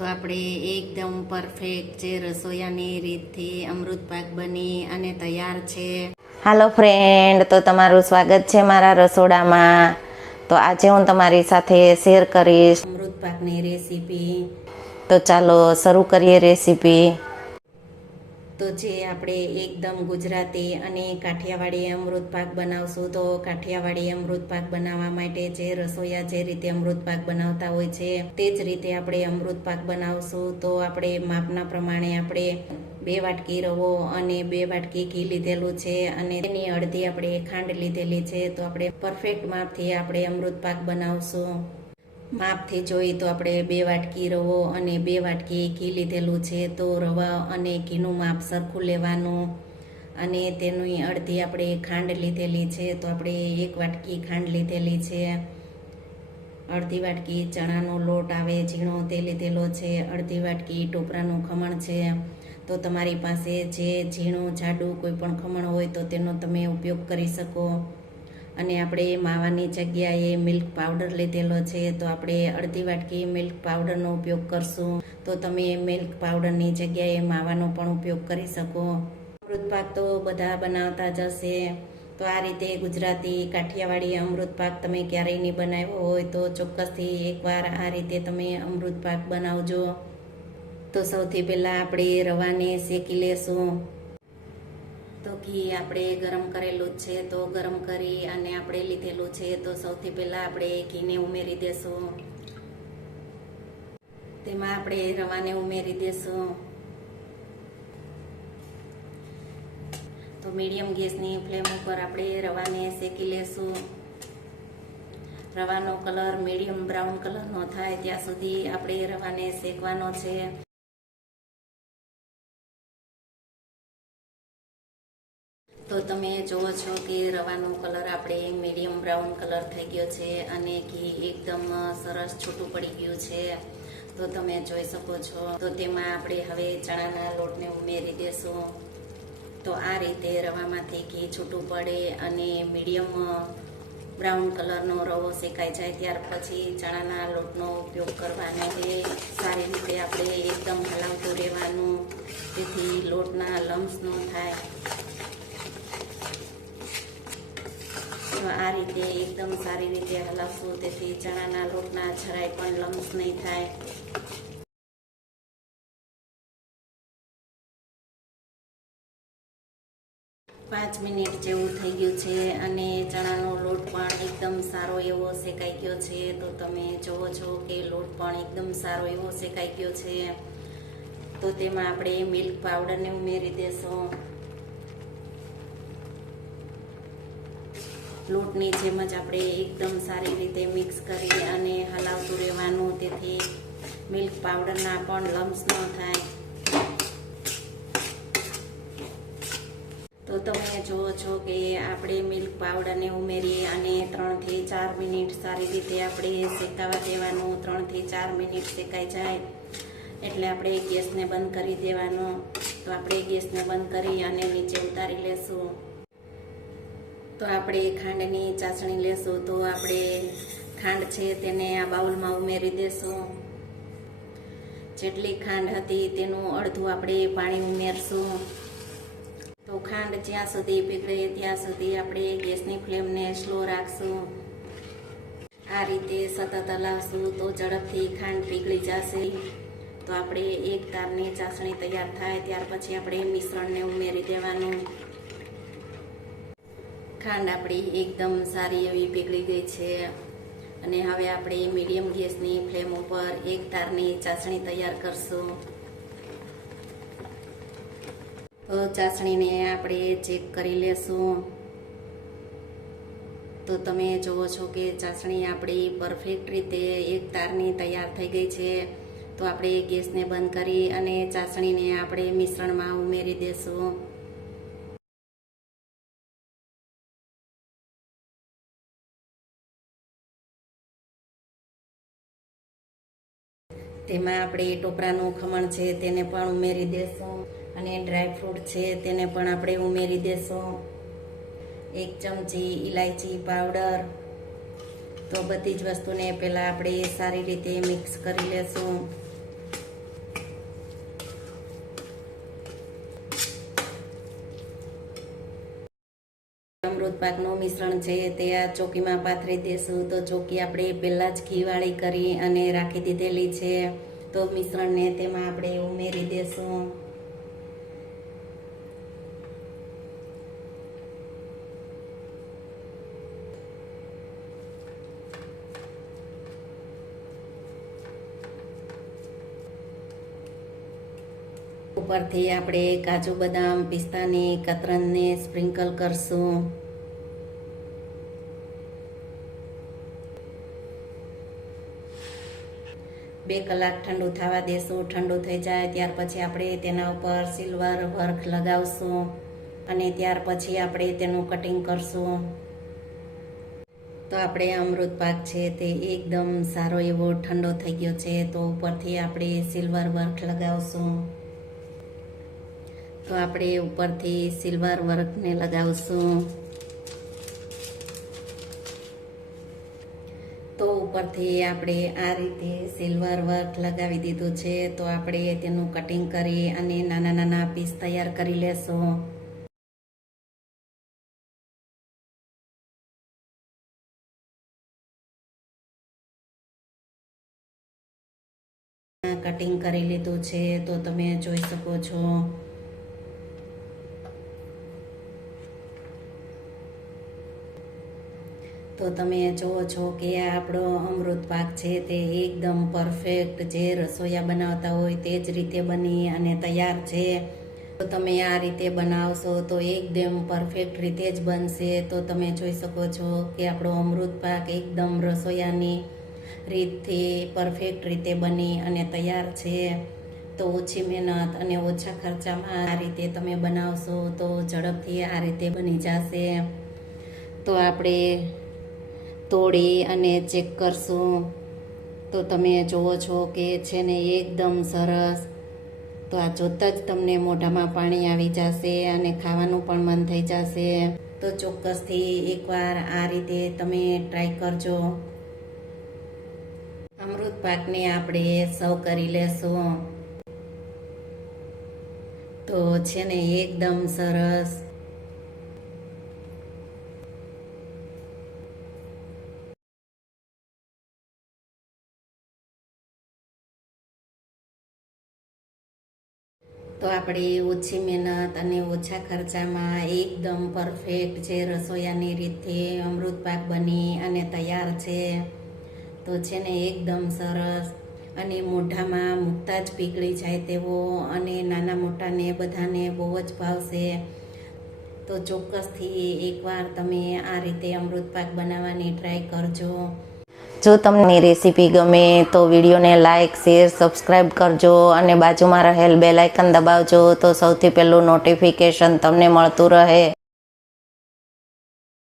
તો આપણે એકદમ પરફેક્ટ જે રસોઈયાની રીતથી અમૃત પાક બની અને તૈયાર છે. હાલો ફ્રેન્ડ તો તમારું સ્વાગત છે મારા રસોડામાં. તો આજે હું તમારી સાથે શેર કરીશ. અમૃત પાકની રેસીપી તો ચાલો શરૂ કરીએ રેસીપી તો જે આપણે એકદમ ગુજરાતી અને કાઠિયાવાડી અમૃત પાક બનાવશું, તો કાઠિયાવાડી અમૃત પાક બનાવવા માટે જે રસોઈયા જે રીતે અમૃત પાક બનાવતા હોય છે, તે જ રીતે આપણે અમૃત પાક બનાવશું. તો આપણે માપના પ્રમાણે આપણે બે વાટકી રવો અને બે વાટકી ઘી લીધેલું છે અને તેની અડધી આપણે ખાંડ લીધેલી છે. તો આપણે પરફેક્ટ માપથી આપણે અમૃત પાક બનાવશું. માપથી જોઈએ તો આપણે બે વાટકી રવો અને બે વાટકી ઘી લીધેલું છે. તો રવા અને ઘીનું માપ સરખું લેવાનું અને તેની અડધી આપણે ખાંડ લીધેલી છે. તો આપણે એક વાટકી ખાંડ લીધેલી છે. અડધી વાટકી ચણાનો લોટ આવે, ઝીણો તે લીધેલો છે. અડધી વાટકી ટોપરાનું ખમણ છે. તો તમારી પાસે જે ઝીણું, જાડું કોઈ પણ ખમણ હોય તો તેનો તમે ઉપયોગ કરી શકો. અને આપણે માવાની જગ્યાએ મિલ્ક પાવડર લીધેલો છે, તો આપણે અડધી વાટકી મિલ્ક પાવડરનો ઉપયોગ કરશું. તો તમે મિલ્ક પાવડરની જગ્યાએ માવાનો પણ ઉપયોગ કરી શકો. અમૃત પાક તો બધા બનાવતા જ હશે. તો આ રીતે ગુજરાતી કાઠિયાવાડી અમૃત પાક તમે ક્યારેય નહીં બનાવ્યો હોય તો ચોક્કસથી એકવાર આ રીતે તમે અમૃત પાક બનાવજો. તો સૌથી પહેલાં આપણે રવાને શેકી લેશું. તો ઘી આપણે ગરમ કરેલું જ છે, તો ગરમ કરી અને આપણે લીધેલું છે, તો સૌથી પહેલાં આપણે ઘીને ઉમેરી દેશું. તેમાં આપણે રવાને ઉમેરી દેશું. તો મીડિયમ ગેસની ફ્લેમ ઉપર આપણે રવાને શેકી લેશું. રવાનો કલર મીડિયમ બ્રાઉન કલરનો થાય ત્યાં સુધી આપણે રવાને શેકવાનો છે. તો તમે જુઓ છો કે રવાનો કલર આપણે મીડિયમ બ્રાઉન કલર થઈ ગયો છે અને ઘી એકદમ સરસ છૂટું પડી ગયું છે. તો તમે જોઈ શકો છો. તો તેમાં આપણે હવે ચણાના લોટને ઉમેરી દેશું. તો આ રીતે રવામાંથી ઘી છૂટું પડે અને મીડિયમ બ્રાઉન કલરનો રવો શેકાઈ જાય ત્યાર પછી ચણાના લોટનો ઉપયોગ કરવાનો છે. સારી રીતે આપણે એકદમ હલાવતું રહેવાનું. તેથી લોટના લમ્સ ન થાય. તો આ રીતે એકદમ સારી રીતે હલાવશું તેથી ચણાના લોટના જરાય પણ લમ્સ નહીં થાય. પાંચ મિનિટ જેવું થઈ ગયું છે અને ચણાનો લોટ પણ એકદમ સારો એવો શેકાઈ ગયો છે. તો તમે જુઓ છો કે લોટ પણ એકદમ સારો એવો શેકાઈ ગયો છે. તો તેમાં આપણે મિલ્ક પાવડરને ઉમેરી દેશું. લોટની જેમ જ આપણે એકદમ સારી રીતે મિક્સ કરી અને હલાવતું રહેવાનું. તેથી મિલ્ક પાવડરના પણ લમ્સ ન થાય. તો તમે જુઓ છો કે આપણે મિલ્ક પાવડરને ઉમેરી અને ત્રણથી ચાર મિનિટ સારી રીતે આપણે શેકાવા દેવાનું. ત્રણથી ચાર મિનિટ શેકાઈ જાય એટલે આપણે ગેસને બંધ કરી દેવાનો. તો આપણે ગેસને બંધ કરી અને નીચે ઉતારી લેશું. તો આપણે ખાંડની ચાસણી લેશું તો આપણે ખાંડ છે તેને આ બાઉલમાં ઉમેરી દેશું. જેટલી ખાંડ હતી તેનું અડધું આપણે પાણી ઉમેરશું. તો ખાંડ જ્યાં સુધી પીગળે ત્યાં સુધી આપણે ગેસની ફ્લેમને સ્લો રાખશું. આ રીતે સતત હલાવશું તો ઝડપથી ખાંડ પીગળી જશે. તો આપણે એક તારની ચાસણી તૈયાર થાય ત્યાર પછી આપણે મિશ્રણને ઉમેરી દેવાનું. ખાંડ આપણી એકદમ સારી એવી પીગળી ગઈ છે. અને હવે આપણે મીડિયમ ગેસની ફ્લેમ ઉપર એક તારની ચાસણી તૈયાર કરશું. તો ચાસણીને આપણે ચેક કરી લેશું. તો તમે જુઓ છો કે ચાસણી આપણી પરફેક્ટ રીતે એક તારની તૈયાર થઈ ગઈ છે. તો આપણે ગેસને બંધ કરી અને ચાસણીને આપણે મિશ્રણમાં ઉમેરી દેશું. તેમાં આપણે ટોપરાનું ખમણ છે, તેને પણ ઉમેરી દેશું. અને ડ્રાય ફ્રૂટ છે, તેને પણ આપણે ઉમેરી દેશું. એક ચમચી ઇલાયચી પાવડર. તો બધી જ વસ્તુને પહેલાં આપણે સારી રીતે મિક્સ કરી લેશું. પાકનું મિશ્રણ છે તે આ ચોકીમાં પાથરી દેશું. તો ચોકી આપણે પહેલાં જ ઘીવાળી કરી અને રાખી દીધેલી છે. તો મિશ્રણને તેમાં આપણે ઉમેરી દેશું. ઉપરથી આપણે કાજુ બદામ, પિસ્તાની, કતરનને સ્પ્રિંકલ કરશું. બે કલાક ઠંડુ થવા દેશું, ઠંડુ થઈ જાય, ત્યાર પછી આપણે તેના ઉપર સિલ્વર વર્ક લગાવશું અને ત્યાર પછી આપણે તેનું કટિંગ કરશું. તો આપણે અમૃત પાક છે તે એકદમ સારો એવો ઠંડો થઈ ગયો છે, તો ઉપરથી આપણે સિલ્વર વર્ક લગાવશું. તો આપણે ઉપરથી સિલ્વર વર્કને લગાવશું. તો ઉપરથી આપણે આ રીતે સિલ્વર વર્ક લગાવી દીધું છે, તો આપણે તેનું કટિંગ કરી અને નાના નાના પીસ તૈયાર કરી લેશું. કટિંગ કરી લીધું છે, તો તમે જોઈ શકો છો. તો તમે જુઓ છો કે આપણો અમૃત પાક છે તે એકદમ પરફેક્ટ જે રસોઈયા બનાવતા હોય તે જ રીતે બની અને તૈયાર છે. તો તમે આ રીતે બનાવશો તો એકદમ પરફેક્ટ રીતે જ બનશે. તો તમે જોઈ શકો છો કે આપણો અમૃત પાક એકદમ રસોઈયાની રીતથી પરફેક્ટ રીતે બની અને તૈયાર છે. તો ઓછી મહેનત અને ઓછા ખર્ચામાં આ રીતે તમે બનાવશો તો ઝડપથી આ રીતે બની જશે. તો આપણે તોડી અને ચેક કરશું. તો તમે જુઓ છો કે છે ને એકદમ સરસ. તો આ જોતાં જ તમને મોઢામાં પાણી આવી જશે અને ખાવાનું પણ મન થઈ જશે. તો ચોક્કસથી એકવાર આ રીતે તમે ટ્રાય કરજો. અમૃત પાકને આપણે સર્વ કરી લેશું. તો છે ને એકદમ સરસ. તો આપણે ઓછી મહેનત અને ઓછા ખર્ચામાં એકદમ પરફેક્ટ જે રસોયાની રીતે અમૃત પાક બની અને તૈયાર છે. તો છે ને એકદમ સરસ. અને મોઢામાં મૂકતા જ પીગળી જાય તેવો અને નાના મોટાને બધાને બહુ જ ભાવશે. તો ચોક્કસથી એકવાર તમે આ રીતે અમૃત પાક બનાવવાની ટ્રાય કરજો. જો તમને રેસીપી ગમે તો વિડીયોને લાઇક શેર સબસ્ક્રાઈબ કરજો અને બાજુમાં રહેલ બેલાઇકન દબાવજો તો સૌથી પહેલું નોટિફિકેશન તમને મળતું રહે.